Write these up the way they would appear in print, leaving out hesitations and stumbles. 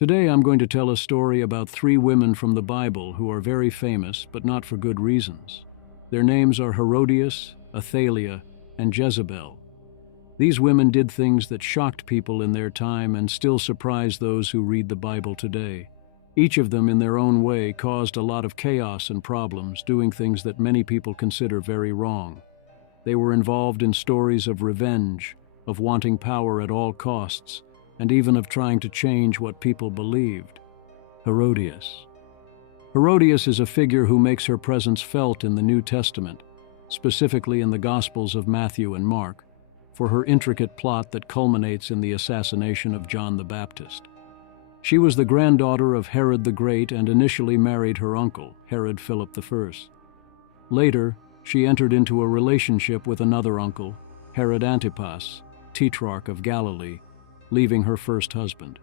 Today I'm going to tell a story about three women from the Bible who are very famous, but not for good reasons. Their names are Herodias, Athaliah, and Jezebel. These women did things that shocked people in their time and still surprise those who read the Bible today. Each of them, in their own way, caused a lot of chaos and problems, doing things that many people consider very wrong. They were involved in stories of revenge, of wanting power at all costs, and even of trying to change what people believed. Herodias. Herodias is a figure who makes her presence felt in the New Testament, specifically in the Gospels of Matthew and Mark, for her intricate plot that culminates in the assassination of John the Baptist. She was the granddaughter of Herod the Great and initially married her uncle, Herod Philip I. Later, she entered into a relationship with another uncle, Herod Antipas, Tetrarch of Galilee, leaving her first husband.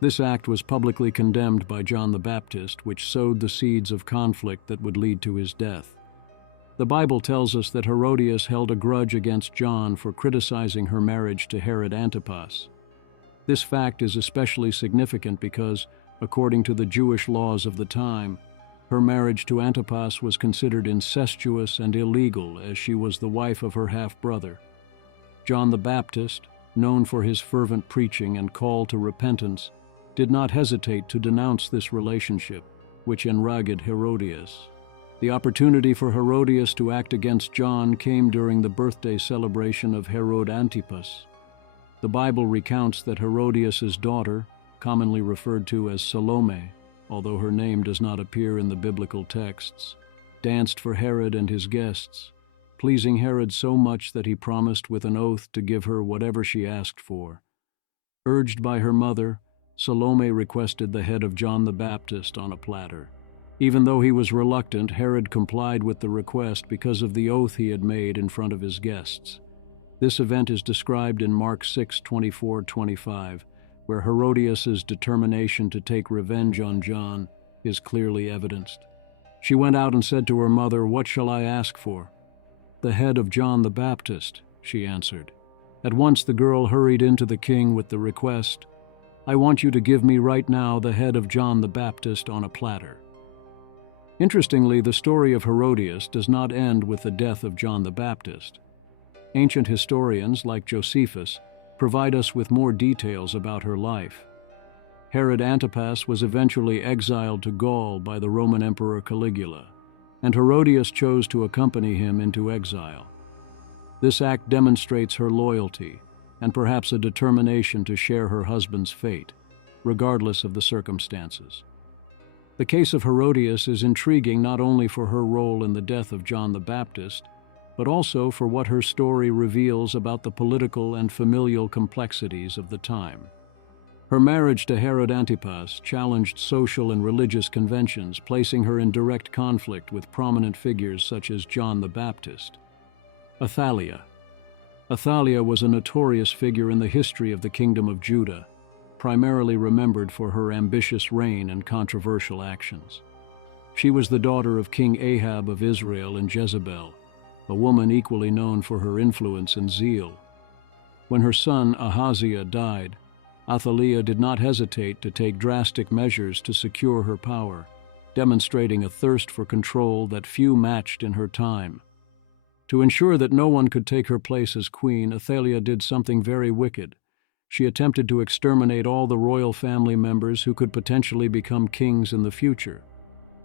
This act was publicly condemned by John the Baptist, which sowed the seeds of conflict that would lead to his death. The Bible tells us that Herodias held a grudge against John for criticizing her marriage to Herod Antipas. This fact is especially significant because, according to the Jewish laws of the time, her marriage to Antipas was considered incestuous and illegal as she was the wife of her half-brother. John the Baptist, known for his fervent preaching and call to repentance, did not hesitate to denounce this relationship, which enraged Herodias. The opportunity for Herodias to act against John came during the birthday celebration of Herod Antipas. The Bible recounts that Herodias' daughter, commonly referred to as Salome, although her name does not appear in the biblical texts, danced for Herod and his guests, pleasing Herod so much that he promised with an oath to give her whatever she asked for. Urged by her mother, Salome requested the head of John the Baptist on a platter. Even though he was reluctant, Herod complied with the request because of the oath he had made in front of his guests. This event is described in Mark 6:24-25, where Herodias' determination to take revenge on John is clearly evidenced. She went out and said to her mother, "What shall I ask for?" "The head of John the Baptist," she answered. At once the girl hurried into the king with the request, "I want you to give me right now the head of John the Baptist on a platter." Interestingly, the story of Herodias does not end with the death of John the Baptist. Ancient historians, like Josephus, provide us with more details about her life. Herod Antipas was eventually exiled to Gaul by the Roman Emperor Caligula, and Herodias chose to accompany him into exile. This act demonstrates her loyalty and perhaps a determination to share her husband's fate, regardless of the circumstances. The case of Herodias is intriguing not only for her role in the death of John the Baptist, but also for what her story reveals about the political and familial complexities of the time. Her marriage to Herod Antipas challenged social and religious conventions, placing her in direct conflict with prominent figures such as John the Baptist. Athaliah. Athaliah was a notorious figure in the history of the Kingdom of Judah, primarily remembered for her ambitious reign and controversial actions. She was the daughter of King Ahab of Israel and Jezebel, a woman equally known for her influence and zeal. When her son Ahaziah died, Athaliah did not hesitate to take drastic measures to secure her power, demonstrating a thirst for control that few matched in her time. To ensure that no one could take her place as queen, Athaliah did something very wicked. She attempted to exterminate all the royal family members who could potentially become kings in the future.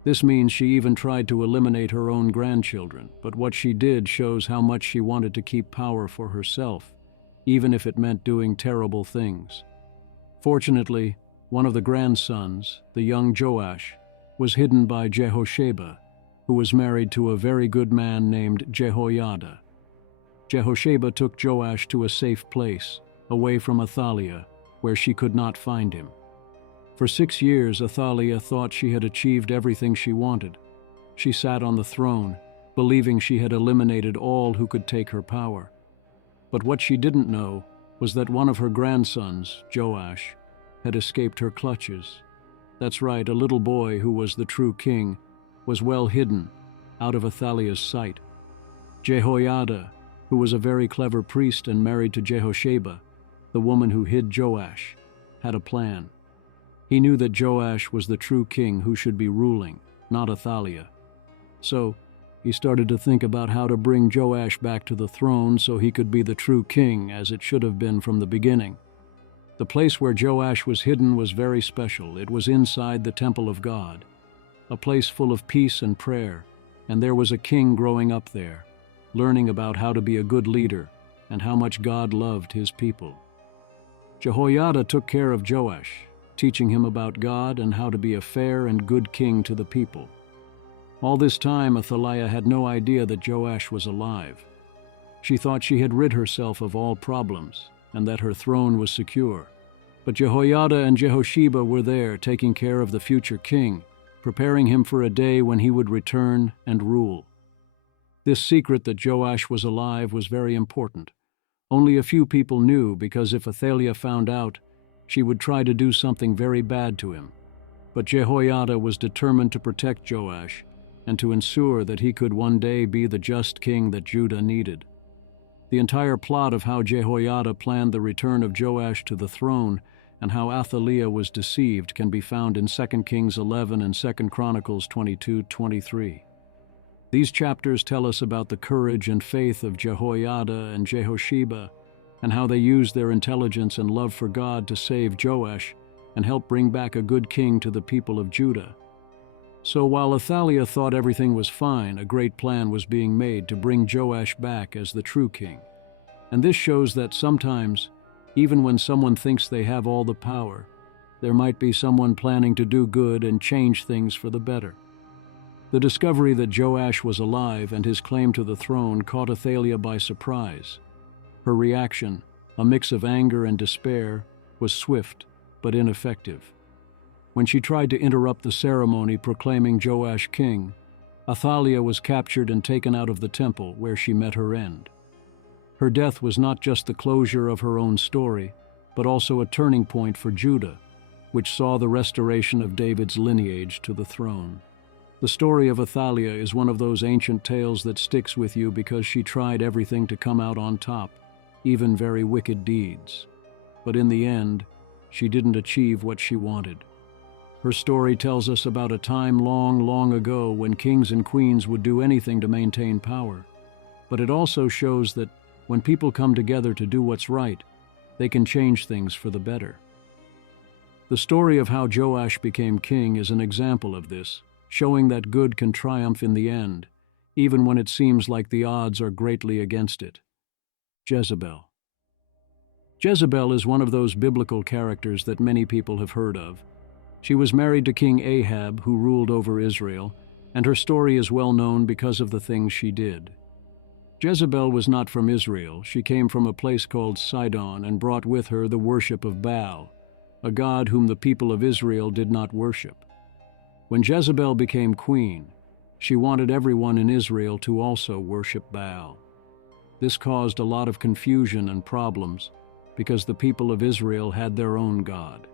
This means she even tried to eliminate her own grandchildren, but what she did shows how much she wanted to keep power for herself, even if it meant doing terrible things. Fortunately, one of the grandsons, the young Joash, was hidden by Jehosheba, who was married to a very good man named Jehoiada. Jehosheba took Joash to a safe place, away from Athaliah, where she could not find him. For 6 years, Athaliah thought she had achieved everything she wanted. She sat on the throne, believing she had eliminated all who could take her power. But what she didn't know was that one of her grandsons, Joash, had escaped her clutches. That's right, a little boy who was the true king was well hidden, out of Athaliah's sight. Jehoiada, who was a very clever priest and married to Jehosheba, the woman who hid Joash, had a plan. He knew that Joash was the true king who should be ruling, not Athaliah. So, he started to think about how to bring Joash back to the throne so he could be the true king as it should have been from the beginning. The place where Joash was hidden was very special. It was inside the temple of God, a place full of peace and prayer, and there was a king growing up there, learning about how to be a good leader and how much God loved his people. Jehoiada took care of Joash, teaching him about God and how to be a fair and good king to the people. All this time, Athaliah had no idea that Joash was alive. She thought she had rid herself of all problems and that her throne was secure. But Jehoiada and Jehosheba were there, taking care of the future king, preparing him for a day when he would return and rule. This secret that Joash was alive was very important. Only a few people knew, because if Athaliah found out, she would try to do something very bad to him. But Jehoiada was determined to protect Joash and to ensure that he could one day be the just king that Judah needed. The entire plot of how Jehoiada planned the return of Joash to the throne and how Athaliah was deceived can be found in 2 Kings 11 and 2 Chronicles 22-23. These chapters tell us about the courage and faith of Jehoiada and Jehosheba and how they used their intelligence and love for God to save Joash and help bring back a good king to the people of Judah. So while Athaliah thought everything was fine, a great plan was being made to bring Joash back as the true king. And this shows that sometimes, even when someone thinks they have all the power, there might be someone planning to do good and change things for the better. The discovery that Joash was alive and his claim to the throne caught Athaliah by surprise. Her reaction, a mix of anger and despair, was swift but ineffective. When she tried to interrupt the ceremony proclaiming Joash king, Athaliah was captured and taken out of the temple, where she met her end. Her death was not just the closure of her own story, but also a turning point for Judah, which saw the restoration of David's lineage to the throne. The story of Athaliah is one of those ancient tales that sticks with you because she tried everything to come out on top, even very wicked deeds. But in the end, she didn't achieve what she wanted. Her story tells us about a time long, long ago when kings and queens would do anything to maintain power. But it also shows that when people come together to do what's right, they can change things for the better. The story of how Joash became king is an example of this, showing that good can triumph in the end, even when it seems like the odds are greatly against it. Jezebel. Jezebel is one of those biblical characters that many people have heard of. She was married to King Ahab, who ruled over Israel, and her story is well known because of the things she did. Jezebel was not from Israel. She came from a place called Sidon and brought with her the worship of Baal, a god whom the people of Israel did not worship. When Jezebel became queen, she wanted everyone in Israel to also worship Baal. This caused a lot of confusion and problems because the people of Israel had their own god.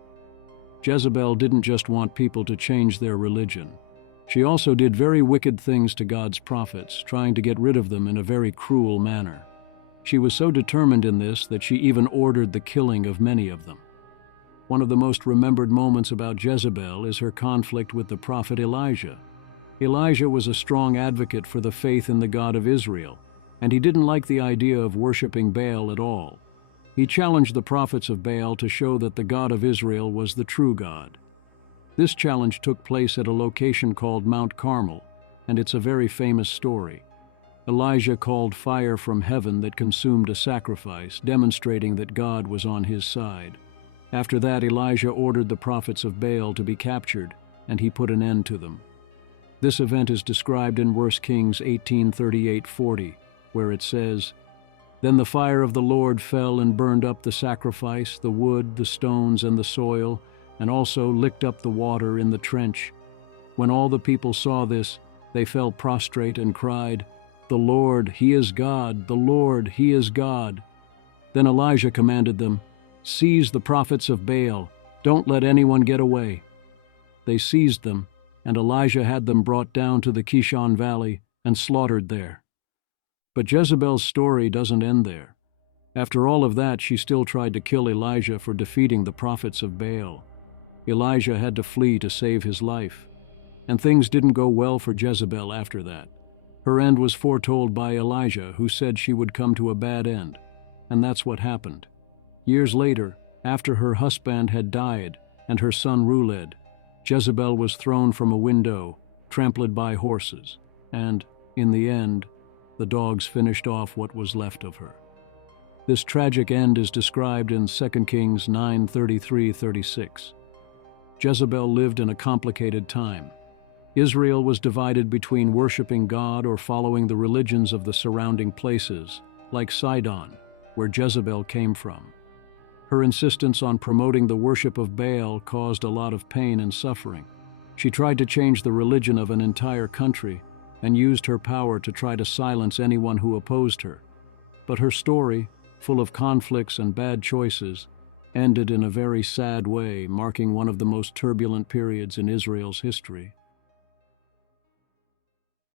Jezebel didn't just want people to change their religion. She also did very wicked things to God's prophets, trying to get rid of them in a very cruel manner. She was so determined in this that she even ordered the killing of many of them. One of the most remembered moments about Jezebel is her conflict with the prophet Elijah. Elijah was a strong advocate for the faith in the God of Israel, and he didn't like the idea of worshiping Baal at all. He challenged the prophets of Baal to show that the God of Israel was the true God. This challenge took place at a location called Mount Carmel, and it's a very famous story. Elijah called fire from heaven that consumed a sacrifice, demonstrating that God was on his side. After that, Elijah ordered the prophets of Baal to be captured, and he put an end to them. This event is described in 1 Kings 18:38-40, where it says, "Then the fire of the Lord fell and burned up the sacrifice, the wood, the stones, and the soil, and also licked up the water in the trench. When all the people saw this, they fell prostrate and cried, 'The Lord, He is God! The Lord, He is God!' Then Elijah commanded them, 'Seize the prophets of Baal. Don't let anyone get away.' They seized them, and Elijah had them brought down to the Kishon Valley and slaughtered there. But Jezebel's story doesn't end there. After all of that, she still tried to kill Elijah for defeating the prophets of Baal. Elijah had to flee to save his life. And things didn't go well for Jezebel after that. Her end was foretold by Elijah, who said she would come to a bad end. And that's what happened. Years later, after her husband had died and her son Ruled, Jezebel was thrown from a window, trampled by horses, and, in the end, the dogs finished off what was left of her. This tragic end is described in 2 Kings 9:33-36. Jezebel lived in a complicated time. Israel was divided between worshiping God or following the religions of the surrounding places, like Sidon, where Jezebel came from. Her insistence on promoting the worship of Baal caused a lot of pain and suffering. She tried to change the religion of an entire country and used her power to try to silence anyone who opposed her. But her story, full of conflicts and bad choices, ended in a very sad way, marking one of the most turbulent periods in Israel's history.